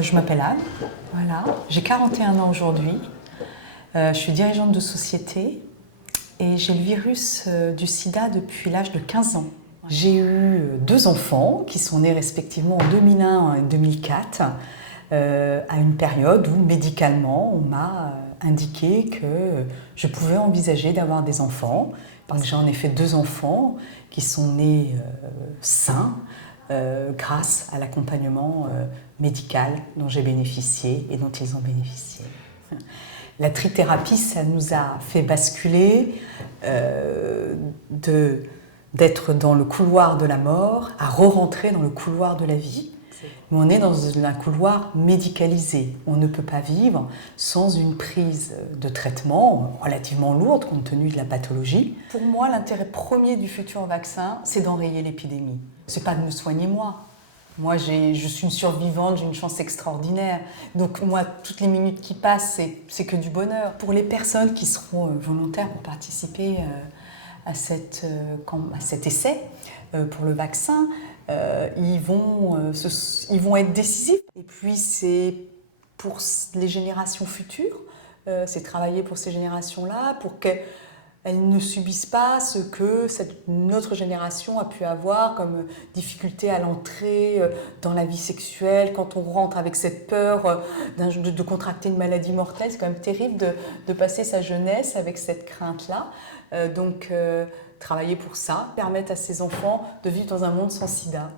Je m'appelle Anne, voilà. J'ai 41 ans aujourd'hui. Je suis dirigeante de société et j'ai le virus du sida depuis l'âge de 15 ans. J'ai eu deux enfants qui sont nés respectivement en 2001 et 2004, à une période où médicalement on m'a indiqué que je pouvais envisager d'avoir des enfants. Donc j'en ai fait deux enfants qui sont nés sains, grâce à l'accompagnement médical dont j'ai bénéficié et dont ils ont bénéficié. La trithérapie, ça nous a fait basculer d'être dans le couloir de la mort à re-rentrer dans le couloir de la vie. Mais on est dans un couloir médicalisé. On ne peut pas vivre sans une prise de traitement relativement lourde compte tenu de la pathologie. Pour moi, l'intérêt premier du futur vaccin, c'est d'enrayer l'épidémie. C'est pas de me soigner moi. Moi, je suis une survivante, j'ai une chance extraordinaire. Donc moi, toutes les minutes qui passent, c'est que du bonheur. Pour les personnes qui seront volontaires pour participer à cet essai pour le vaccin, ils vont être décisifs. Et puis c'est pour les générations futures, c'est travailler pour ces générations-là, pour qu'elles ne subissent pas ce que notre génération a pu avoir comme difficulté à l'entrée dans la vie sexuelle, quand on rentre avec cette peur de contracter une maladie mortelle. C'est quand même terrible de passer sa jeunesse avec cette crainte-là. Donc travailler pour ça, permettre à ces enfants de vivre dans un monde sans sida.